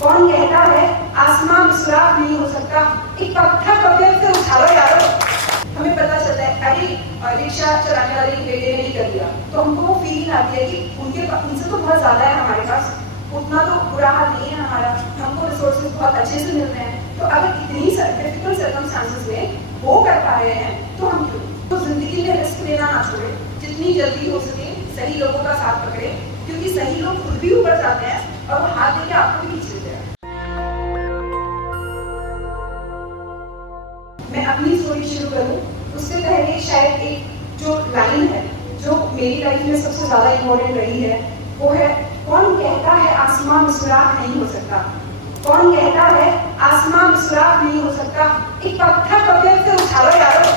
कौन कहता है आसमां सुराख नहीं हो सकता, एक पत्थर पकड़ से उछालो यारो। हमें पता चलता है अरे रिक्शा चलाने वाले बेटे ने नहीं कर दिया, तो हमको वो फीलिंग आती है कि उनसे तो बहुत ज्यादा है हमारे पास, उतना तो बुरा हाल नहीं है हमारा, हमको रिसोर्सेज बहुत अच्छे से मिल रहे हैं। तो अगर इतनी डिफिकल्ट सर्कमस्टांसेस में वो कर पा रहे हैं तो हम क्यों? तो जिंदगी में रिस्क लेना ना छोड़े, जितनी जल्दी हो सके सही लोगों का साथ पकड़े, क्योंकि सही लोग खुद भी ऊपर जाते हैं और वो हाथ देके आपको भी खींच लेते हैं। मैं अपनी स्टोरी शुरू करूं उससे पहले शायद एक जो लाइन है जो मेरी लाइफ में सबसे ज्यादा इम्पोर्टेंट रही है, वो है कौन कहता है आसमां में सुराख नहीं हो सकता, कौन कहता है आसमां में सुराख नहीं हो सकता, एक पत्थर पकड़ से उछालो यारो।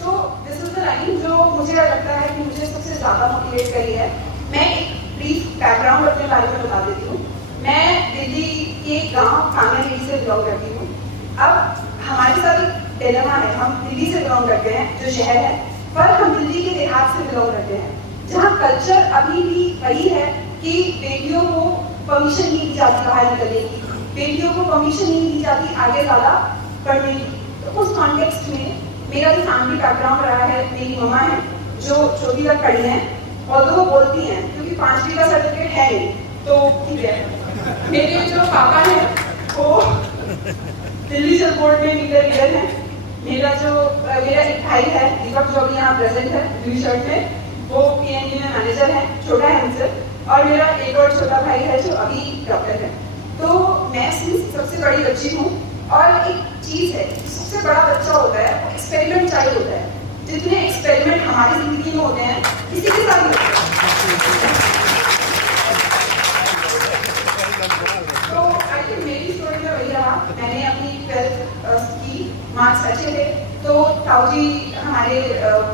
तो दिस इज द लाइन जो मुझे लगता है कि मुझे सबसे ज्यादा मोटिवेट करी है। मैं एक ब्रीफ बैकग्राउंड अपने बारे में बता देती हूँ। मैं दिल्ली के गांव कांगड़ी से बिलोंग करती हूँ। अब हमारे साथ एक डिलेमा है, हम दिल्ली से बिलोंग करते हैं जो शहर है, पर हम दिल्ली के देहात से बिलोंग करते हैं जहाँ कल्चर अभी भी वही है कि बेटियों को परमिशन नहीं दी जाती बाहर निकलने की, बेटियों को परमिशन नहीं दी जाती आगे ज्यादा पढ़ने की। तो उस कॉन्टेक्स्ट में मेरा जो फैमिली बैकग्राउंड रहा है, मेरी मम्मा है जो 4वीं तक पढ़ी हैं और वो बोलती हैं क्योंकि 5वीं का सर्टिफिकेट है नहीं तो ठीक है। मेरे जो पापा हैं वो दिल्ली से बोर्ड में लीडर हैं। मेरा एक भाई है दीपक जो भी यहाँ प्रेजेंट है ब्लू शर्ट में, वो पीएनबी में मैनेजर है, छोटा है हमसे। और मेरा एक और छोटा भाई है जो अभी डॉक्टर है। तो मैं सबसे बड़ी बच्ची हूँ और एक चीज है, सबसे बड़ा बच्चा होता है वो एक्सपेरिमेंट चाइल्ड होता है। जितने एक्सपेरिमेंट हमारी जिंदगी में होते हैं किसी के साथ नहीं होते। तो आई थिंक मेरी स्टोरी में वही रहा। मैंने अपनी 12th की मार्क्स अच्छे थे तो ताऊजी हमारे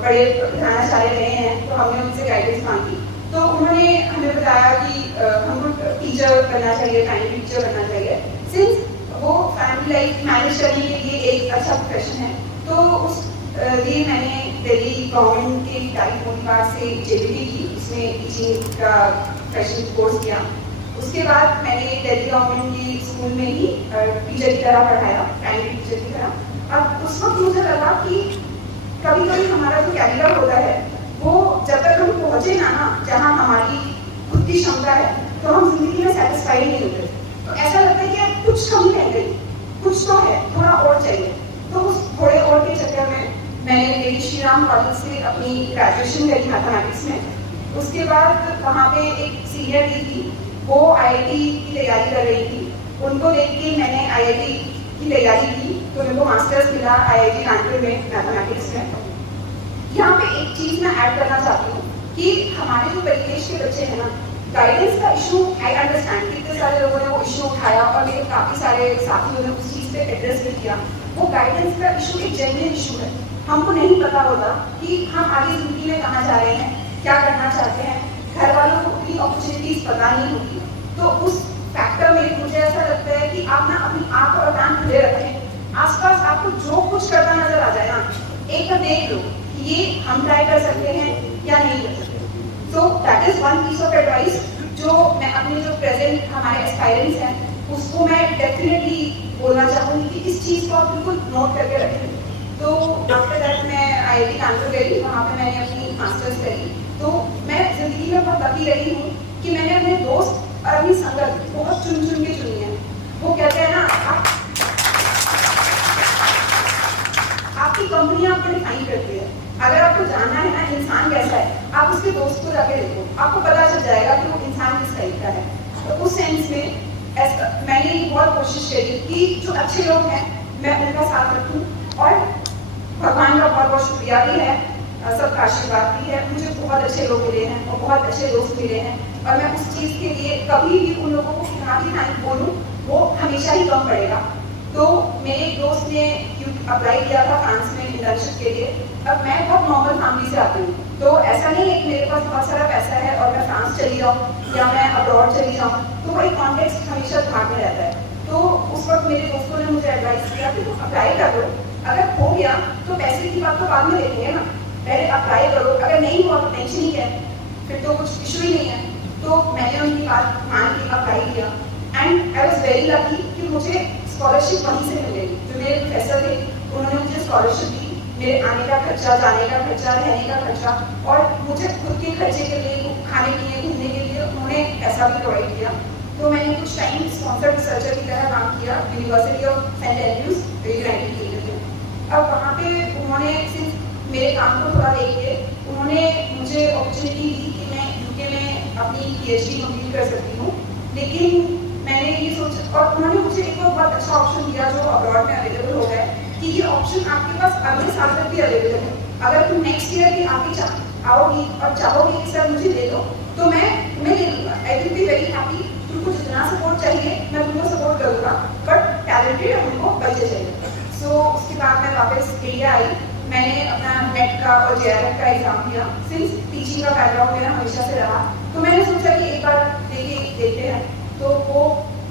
बड़े प्रधानाचार्य रहे हैं, तो हमने उनसे गाइडेंस मांगी। तो उन्होंने हमें बताया कि हमको टीचर बनना चाहिए, प्राइमरी टीचर बनना चाहिए, सिंस वो फैमिली लाइफ मैनेज करने के लिए एक अच्छा प्रोफेशन है। तो उस लिए मैंने दिल्ली गवर्नमेंट के टाइप मोटिवार से जेबीटी की, उसमें टीचिंग का प्रोफेशन कोर्स किया। उसके बाद मैंने दिल्ली गवर्नमेंट की स्कूल में ही टीचर की तरह पढ़ाया, प्राइमरी टीचर की तरह। अब उस वक्त मुझे लगा कि कभी कभी हमारा जो कैरियर होता है वो जब तक हम पहुंचे ना जहाँ हमारी खुद की क्षमता है तो हम जिंदगी में सेटिस्फाइड नहीं होते। तो ऐसा लगता है कि कुछ कमी रह गई, कुछ तो है, थोड़ा और चाहिए। तो उस थोड़े और के चक्कर में मैंने देवी श्री राम कॉलेज से अपनी ग्रेजुएशन करी मैथमेटिक्स में। उसके बाद वहाँ पे एक सीनियर दी थी, वो आईआईटी की तैयारी कर रही थी। उनको देख के मैंने आईआईटी की तैयारी की तो मेरे को मास्टर्स मिला आईआईटी कानपुर में मैथमेटिक्स में। यहाँ पे एक चीज मैं ऐड करना चाहती हूँ कि हमारे जो परिवेश के बच्चे हैं ना, गाइडेंस का इशू आई अंडरस्टैंड, कितने सारे लोगों ने वो इशू उठाया और मेरे काफी सारे साथियों ने उस चीज पे एड्रेस भी किया। वो गाइडेंस का इशू एक जेन्युइन इशू है। हमको नहीं पता होता कि हम आगे जिंदगी में कहाँ जा रहे हैं, क्या करना चाहते हैं, घर वालों को उतनी अपॉर्चुनिटीज पता नहीं होती। तो उस फैक्टर में मुझे ऐसा लगता है कि आप ना अपनी आंख और कान खुले रखें, आसपास आपको जो कुछ करना नजर आ जाए ना, एक बार देख लो कि ये हम ट्राई कर सकते हैं या नहीं कर सकते। So that is one piece of advice जो मैं अपने जो प्रेजेंट हमारे एस्पायरेंट्स हैं उसको मैं डेफिनेटली बोलना चाहूँगी कि इस चीज को आप बिल्कुल नोट करके रखें। तो आफ्टर दैट मैं आईआईटी कानपुर गई, वहाँ पे मैंने अपनी मास्टर्स करी। तो मैं जिंदगी में बहुत लकी रही हूँ कि मैंने अपने दोस्त और अपनी संगत बहुत चुन चुन के चुनी है। वो कहते हैं ना, आपकी कंपनी आपको डिफाइन करती है। अगर आपको जानना है ना इंसान कैसा है, आप उसके दोस्त को जाके देखो, आपको पता चल जाएगा कि वो इंसान किस टाइप का है। तो उस सेंस में मैंने बहुत कोशिश करी कि जो अच्छे लोग हैं मैं उनका साथ रखूं, और भगवान का बहुत बहुत शुक्रिया भी है, सबका आशीर्वाद भी है। मुझे बहुत अच्छे लोग मिले हैं और बहुत अच्छे दोस्त मिले हैं, और मैं उस चीज के लिए कभी भी उन लोगों को कितना भी थैंक बोलूं वो हमेशा ही कम पड़ेगा। तो मेरे एक दोस्त ने अप्लाई किया था फ्रांस में इंटर्नशिप के लिए। अब मैं बहुत नॉर्मल फैमिली से आती हूँ, तो ऐसा नहीं है कि मेरे पास बहुत सारा पैसा है और मैं फ्रांस चली जाऊँ या मैं अब्रॉड चली जाऊँ, तो वही कॉन्टेक्स्ट हमेशा दिमाग में रहता है। तो उस वक्त मेरे दोस्तों ने मुझे एडवाइस किया कि तुम अप्लाई कर लो, अगर हो गया तो पैसे की बात तो बाद में देखेंगे ना, पहले अप्लाई करो, अगर नहीं हुआ तो टेंशन ही है, फिर तो कुछ इशू ही नहीं है। तो मैंने उनकी बात मान के अप्लाई किया and I was very lucky कि मुझे स्कॉलरशिप वहीं से मिल गई। जो मेरे प्रोफेसर थे उन्होंने मुझे स्कॉलरशिप दी, मेरे आने का खर्चा, जाने का खर्चा, रहने का खर्चा और मुझे खुद के खर्चे के लिए, खाने के लिए, घूमने के लिए उन्होंने पैसा भी प्रोवाइड किया। तो मैंने कुछ टाइम स्पॉन्सर्ड रिसर्चर की तरह काम किया University of Saint Andrews United Kingdom में। अब वहाँ पे उन्होंने सिर्फ मेरे काम को थोड़ा देख के उन्होंने मुझे अपॉर्चुनिटी दी कि मैं यूके में अपनी PhD कंप्लीट कर सकती हूँ। लेकिन मैंने ये सोचा और उन्होंने मुझे एक बहुत अच्छा ऑप्शन दिया जो अब्रॉड में अवेलेबल हो गया है कि ये ऑप्शन आपके पास अगले साल तक भी अवेलेबल है। अगर तुम नेक्स्ट ईयर भी आके आओगी और चाहोगी कि सर मुझे ले लो तो मैं तुम्हें ले लूँगा। आई विल बी वेरी हैप्पी। तुमको जितना सपोर्ट चाहिए मैं तुमको सपोर्ट करूँगा, बट टैलेंटेड हमको बच्चे चाहिए। सो उसके बाद मैं वापस इंडिया आई। मैंने अपना नेट का और JRF का एग्जाम दिया। सिंस टीचिंग का बैकग्राउंड मेरा हमेशा से रहा तो मैंने सोचा कि एक बार देखते हैं। तो वो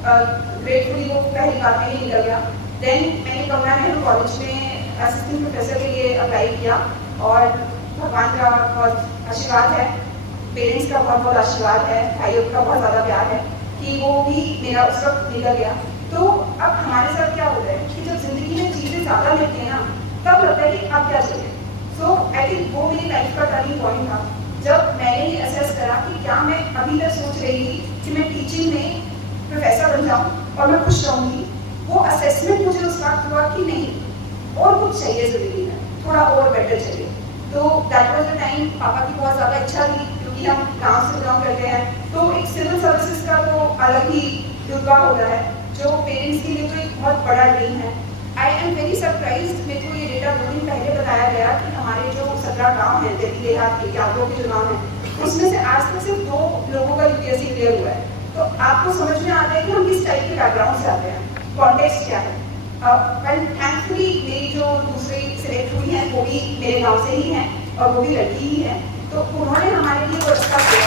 ग्रेटफुली वो पहली बार में ही निकल गया। देन मैंने कमला नेहरू कॉलेज में असिस्टेंट प्रोफेसर के लिए अप्लाई किया और भगवान का बहुत आशीर्वाद है, पेरेंट्स का बहुत बहुत आशीर्वाद है, भाइयों का बहुत ज़्यादा प्यार है कि वो भी मेरा उस वक्त निकल गया। तो अब हमारे साथ क्या होता है कि जब जिंदगी में चीज़ें ज़्यादा मिलती हैं ना तब लगता है कि अब क्या चले। सो आई थिंक वो मेरी लाइफ का टर्निंग पॉइंट था जब मैंने ये असेस करा कि क्या मैं अभी तक सोच रही थी कि मैं टीचिंग में प्रोफेसर बन जाऊँ और मैं खुश रहूँगी, वो असेसमेंट मुझे उस वक्त हुआ कि नहीं और कुछ चाहिए जिंदगी में, थोड़ा और बेटर चाहिए। तो दैट वाज द टाइम पापा की बहुत ज़्यादा इच्छा थी क्योंकि हम गाँव से बिलोंग करते हैं तो एक सिविल सर्विसेज का तो अलग ही रुतबा होता है जो पेरेंट्स के लिए तो एक बहुत बड़ा ड्रीम है। आई एम वेरी सरप्राइज्ड, मेरे को ये डेटा 2 दिन पहले बताया गया कि हमारे जो 17 गाँव हैं दिल्ली देहात के यादों के जो गाँव हैं उसमें से आज तक सिर्फ 2 लोगों का UPSC क्लियर हुआ है। तो आपको समझ में आता है कि हम किस टाइप के बैकग्राउंड से आते हैं, कॉन्टेक्स्ट क्या है। एंड थैंकफुली मेरी जो दूसरी सिलेक्ट हुई हैं वो भी मेरे गांव से ही हैं और वो भी लड़की ही है, तो उन्होंने हमारे लिए वो रास्ता किया।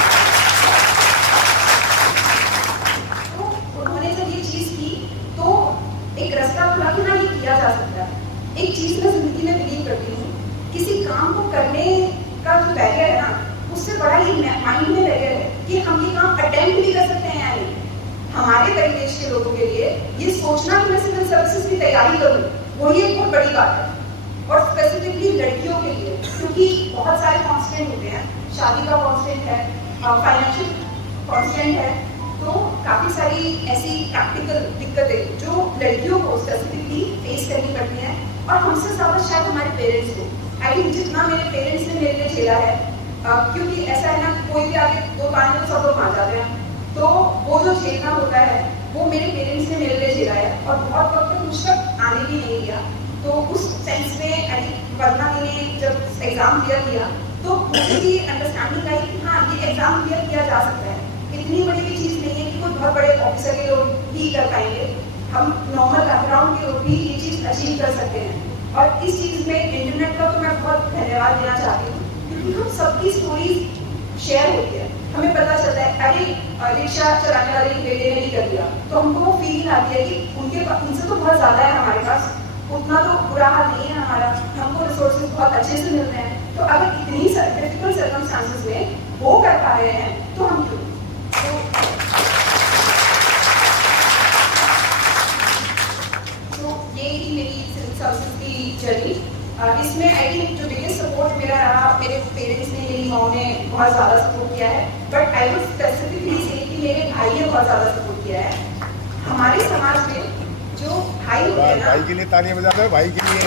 तो उन्होंने जब ये चीज़ की तो एक रास्ता खुला कि ना ये किया जा सकता है। एक चीज़ मैं जिंदगी में बिलीव करती हूँ, किसी काम को करने का जो बैरियर है ना उससे बड़ा ये माइंड में बैरियर है कि हम ये काम अटेम्प्ट भी कर सकते हैं या नहीं। हमारे परिवेश के लोगों के लिए ये सोचना कि मैं सिविल सर्विसेज की तैयारी करूं वो ये बहुत बड़ी बात है। और स्पेसिफिकली लड़कियों के लिए क्योंकि बहुत सारे कॉन्स्टेंट होते हैं, शादी का कॉन्स्टेंट है, फाइनेंशियल कॉन्स्टेंट है, तो काफ़ी सारी ऐसी प्रैक्टिकल दिक्कतें जो लड़कियों को स्पेसिफिकली फेस करनी पड़ती हैं और हमसे ज़्यादा शायद हमारे पेरेंट्स को। आई थिंक जितना मेरे पेरेंट्स ने मेरे लिए झेला है क्योंकि ऐसा है ना कोई भी आगे 2 ताने तो सब लोग मान जाते हैं, तो वो जो झेलना होता है वो मेरे पेरेंट्स ने मेरे लिए झेला है और बहुत वक्त तक मुझ तक आने भी नहीं दिया। तो उस सेंस में वरना मैंने जब एग्ज़ाम क्लियर किया तो मुझे भी अंडरस्टैंडिंग आई कि हाँ ये एग्ज़ाम क्लियर किया जा सकता है। इतनी बड़ी भी चीज़ नहीं है कि कोई बहुत बड़े ऑफिसर के लोग भी कर पाएंगे, हम नॉर्मल बैकग्राउंड के लोग भी ये चीज़ अचीव कर सकते हैं। और इस चीज़ में इंटरनेट का तो मैं बहुत धन्यवाद देना चाहती हूँ क्योंकि हम सबकी स्टोरीज शेयर होती है, हमें पता चलता है अरे रिक्शा चलाने वाले बेटे ने नहीं कर दिया तो हमको वो फीलिंग आती है कि उनसे तो बहुत ज़्यादा है हमारे पास, उतना तो बुरा हाल नहीं है हमारा, हमको रिसोर्सेज बहुत अच्छे से मिल रहे हैं। तो अगर इतनी डिफिकल्ट सर्कमस्टांसेस में वो कर पा रहे हैं तो हम क्यों। तो ये ही मेरी सिविल सर्विसेज की जर्नी। इसमें आई थिंक जो बिगेस्ट सपोर्ट मेरा रहा मेरे पेरेंट्स ने, मेरी मॉम ने बहुत ज़्यादा सपोर्ट किया है, बट आई वुड स्पेसिफिकली से कि मेरे भाई ने बहुत ज़्यादा सपोर्ट किया है। हमारे समाज में जो भाई होते हैं ना, भाई के लिए तालियां बजाते हैं, भाई के लिए।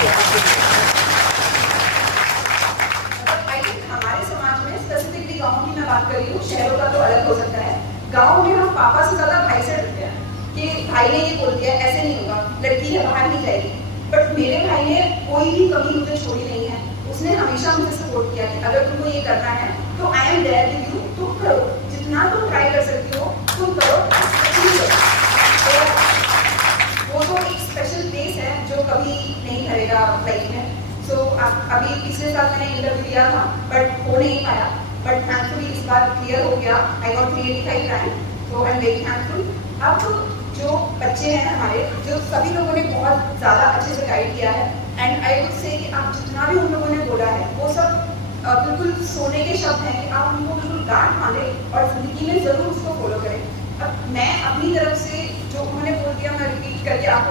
आई थिंक हमारे समाज में स्पेसिफिकली गाँव की मैं बात कर रही हूँ, शहरों का तो अलग हो सकता है। गाँव में हम पापा से ज़्यादा भाई से डरते हैं कि भाई ने ये बोल दिया ऐसे नहीं होगा, लड़की है बाहर नहीं जाएगी। बट मेरे भाई ने कोई भी कमी मुझे छोड़ी नहीं है, उसने हमेशा मुझे सपोर्ट किया कि अगर तुमको ये करना है तो I am there with you, तुम करो, जितना तुम ट्राई कर सकती हो तुम करो। तो वो तो एक स्पेशल प्लेस है जो कभी नहीं करेगा लाइफ में। सो अभी पिछले साल मैंने इंटरव्यू दिया था बट हो नहीं पाया, बट थैंकफुली इस बार क्लियर हो गया। आई गॉट 385 रैंक, तो आई एम वेरी थैंकफुल। अब जो बच्चे हैं हमारे, जो सभी लोगों ने बहुत ज़्यादा अच्छे से गाइड किया है एंड आई वुड से कि आप जितना भी उन लोगों ने बोला है वो सब बिल्कुल सोने के शब्द हैं कि आप उनको बिल्कुल गांठ बांधे और जिंदगी में ज़रूर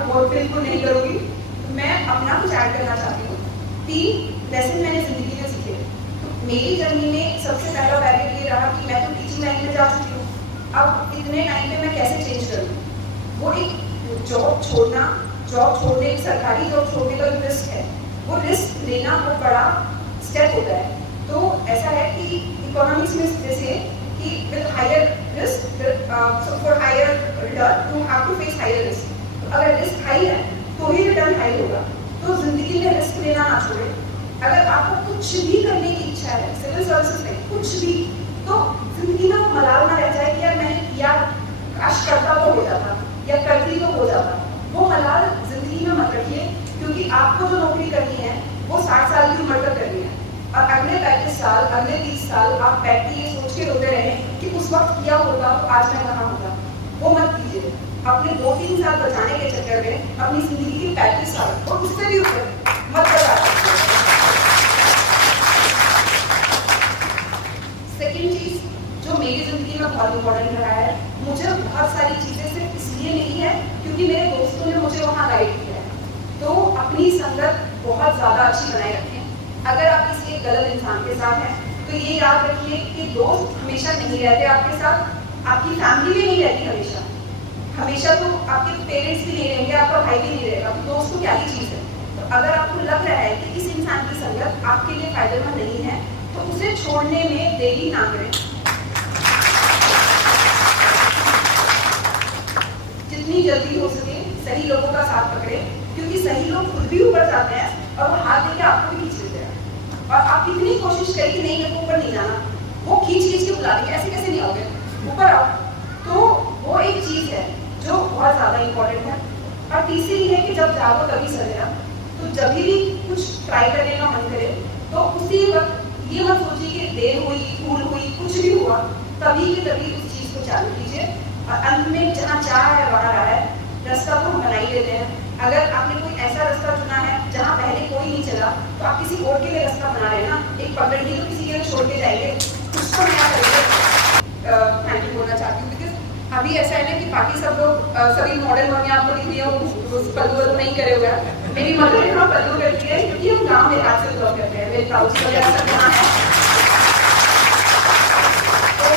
और बिल्कुल नहीं करूँगी। मैं अपना कुछ ऐड करना चाहती हूँ। 3 लेसन मैंने जिंदगी में सीखे। तो मेरी जर्नी में सबसे पहला बैरियर ये रहा कि मैं तो टीचिंग लाइन में जा चुकी हूँ, अब इतने टाइम पे मैं कैसे चेंज करूँ। वो एक जॉब छोड़ने, सरकारी जॉब छोड़ने का जो रिस्क है, वो रिस्क लेना बहुत बड़ा स्टेप होता है। तो ऐसा है कि इकोनॉमिक्स में जैसे कि with higher risk for higher return you have to face higher risk. अगर रिस्क हाई है तो ही रिटर्न हाई होगा। तो जिंदगी में रिस्क लेना ना छोड़े। अगर आपको कुछ भी करने की इच्छा है सिविल सर्विसेज में, कुछ भी, तो जिंदगी में वो मलाल ना रह जाए कि यार मैंने किया, काश करता तो हो जाता या करती तो हो जाता। वो मलाल जिंदगी में मत रखिए, क्योंकि आपको जो नौकरी करनी है वो 60 साल की उम्र तक करनी है, और अगले 35 साल, अगले 30 साल आप बैठ के ये सोच के रोते रहे कि उस वक्त किया होता तो आज मैं कहाँ होता। वो मत कीजिए। अपने 2-3 साल बचाने के चक्कर में अपनी जिंदगी के 35 साल और उससे भी ऊपर मत बचा। सेकेंड चीज जो मेरी जिंदगी में बहुत इंपॉर्टेंट रहा है, मुझे बहुत सारी चीजें सिर्फ इसलिए नहीं है क्योंकि मेरे दोस्तों ने मुझे वहाँ गाइड किया है। तो अपनी संगत बहुत ज्यादा अच्छी बनाए रखें। अगर आप किसी एक गलत इंसान के साथ हैं तो ये याद रखिए कि दोस्त हमेशा नहीं रहते आपके साथ, आपकी फैमिली भी नहीं रहती हमेशा तो आपके पेरेंट्स भी नहीं रहेंगे, आपका भाई भी नहीं रहेगा, तो दोस्त तो क्या ही चीज है। तो अगर आपको लग रहा है कि किसी इंसान की संगत आपके लिए फायदेमंद नहीं है तो उसे छोड़ने में देरी ना करें। जितनी जल्दी हो सके सही लोगों का साथ पकड़े, क्योंकि सही लोग खुद भी ऊपर जाते हैं और वो हाथ देके आपको भी खींच लेते हैं। और आप कितनी कोशिश करें कि नहीं मेरे को ऊपर नहीं जाना, वो खींच के बुला देंगे, ऐसे कैसे नहीं आओगे, ऊपर आओ। तो वो एक चीज है जो बहुत ज्यादा इंपॉर्टेंट है। और तीसरी है कि जब जागो तभी सवेरा। तो जब भी कुछ ट्राई करने का मन करे तो उसी वक्त ये मत सोचिए कि देर हुई, भूल हुई, कुछ भी हुआ, तभी के तभी उस चीज को चालू कीजिए। और अंत में जहाँ चाह है वहाँ रहा है, रास्ता तो हम बना ही लेते हैं। अगर आपने कोई ऐसा रास्ता चुना है जहाँ पहले कोई नहीं चला, तो आप किसी और के लिए रास्ता बना रहे हैं ना, एक पगड़ी तो किसी के लिए छोड़ के जाएंगे, कुछ तो नया करेंगे। थैंक यू बोलना चाहती हूँ, बिकॉज अभी ऐसा है ना कि बाकी सब लोग सभी मॉडर्न मम्मी आपको दिख रही है वो पल्लू नहीं करे हुए हैं। मेरी मदर इन लॉ पल्लू करती है क्योंकि हम गाँव में हाथ से ब्लॉग करते हैं, मेरे ट्राउजर वगैरह सब यहाँ है। तो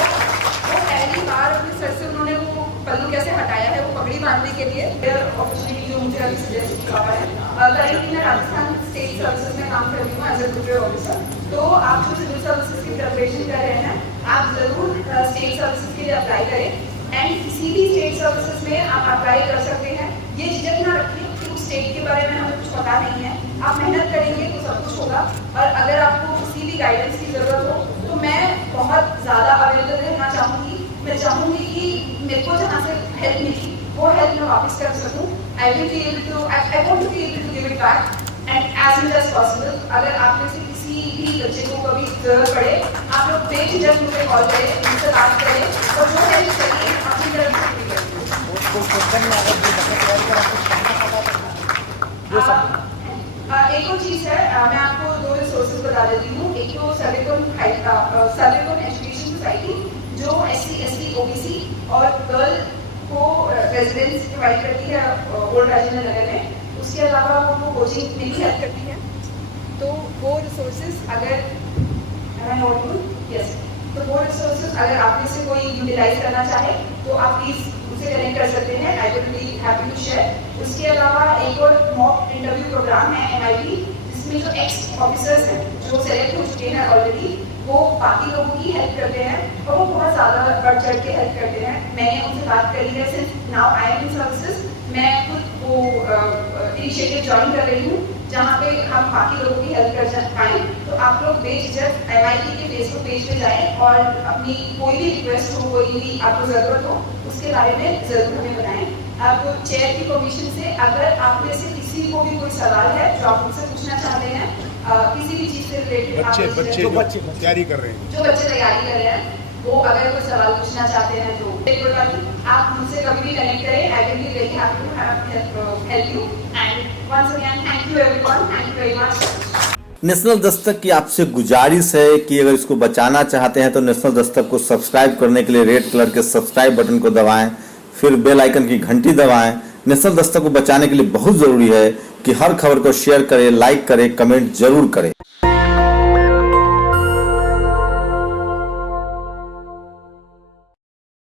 वो पहली बार अपने सर से उन्होंने वो पल्लू कैसे हटाया है, वो पगड़ी बांधने के लिए अपॉर्चुनिटी जो मुझे अभी सजेस्ट हुआ है। करेंटली मैं राजस्थान स्टेट सर्विसेज में काम कर रही हूँ एज ए ग्रुप ऑफिसर। तो आप जो सिविल सर्विसेज की प्रिपरेशन कर रहे हैं, आप जरूर स्टेट सर्विसेज के लिए अप्लाई करें। एंड किसी भी स्टेट सर्विसेज में आप अप्लाई कर सकते हैं। ये झिझक ना रखिए कि उस स्टेट के बारे में हमें कुछ पता नहीं है, आप मेहनत करेंगे तो सब कुछ होगा। और अगर आपको किसी भी गाइडेंस की जरूरत हो तो मैं बहुत ज़्यादा अवेलेबल रहना चाहूँगी। मैं चाहूँगी कि मेरे को जहाँ से हेल्प मिली वो हेल्प मैं वापस कर सकूँ। I want to be able to give it back and as much as possible. अगर आप में से किसी भी बच्चे को कभी जरूरत पड़े, आप लोग बेझिझक मुझे कॉल करें, मुझसे बात करें और जो हेल्प चाहिए अपनी तरफ से भी करें। एक और चीज़ है, मैं आपको 2 रिसोर्सेज बता देती हूँ। एक तो सर्विकॉन एजुकेशन सोसाइटी जो SC/ST OBC और गर्ल को रेजिडेंस प्रोवाइड करती है ओल्ड राजेंद्र नगर में। उसके अलावा वो कोचिंग में भी हेल्प करती है। तो वो रिसोर्सेज अगर तो वो रिसोर्सेज अगर आप में से कोई यूटिलाइज करना चाहे तो आप प्लीज मुझसे कनेक्ट कर सकते हैं। I will be happy to share. उसके अलावा एक और मॉक इंटरव्यू प्रोग्राम है MIT, जिसमें जो एक्स ऑफिसर्स हैं जो सेलेक्ट हो चुके हैं ऑलरेडी, वो बाकी लोगों की हेल्प करते हैं और वो बहुत ज़्यादा बढ़ चढ़ के हेल्प करते हैं। मैंने उनसे बात करी है, सिर्फ now I am in services. मैं खुद वो इनिशिएटिव ज्वाइन कर रही हूँ जहाँ पे हम बाकी लोगों की हेल्प कर पाएँ। तो आप लोग बेझिझक MIT के फेसबुक पेज पे जाएं और अपनी कोई भी रिक्वेस्ट हो, कोई भी आपको ज़रूरत हो, उसके बारे में ज़रूर हमें बताएं। आपको चेयर की परमिशन से अगर आप में से किसी को भी कोई सवाल है जो आप मुझसे पूछना चाहते हैं, किसी भी चीज़ से रिलेटेड, बच्चे तैयारी कर रहे हैं, जो बच्चे तैयारी कर रहे हैं, वो अगर कोई सवाल पूछना चाहते हैं तो आप मुझसे कभी भी कनेक्ट करें। I will be very happy to help you. And once again thank you everyone, thank you very much. National Dastak की आपसे गुजारिश है कि अगर इसको बचाना चाहते हैं तो नेशनल दस्तक को सब्सक्राइब करने के लिए रेड कलर के सब्सक्राइब बटन को दबाएं, फिर बेल आइकन की घंटी दबाएं। नेशनल दस्तक को बचाने के लिए बहुत जरूरी है कि हर खबर को शेयर करें, लाइक करें, कमेंट जरूर करें।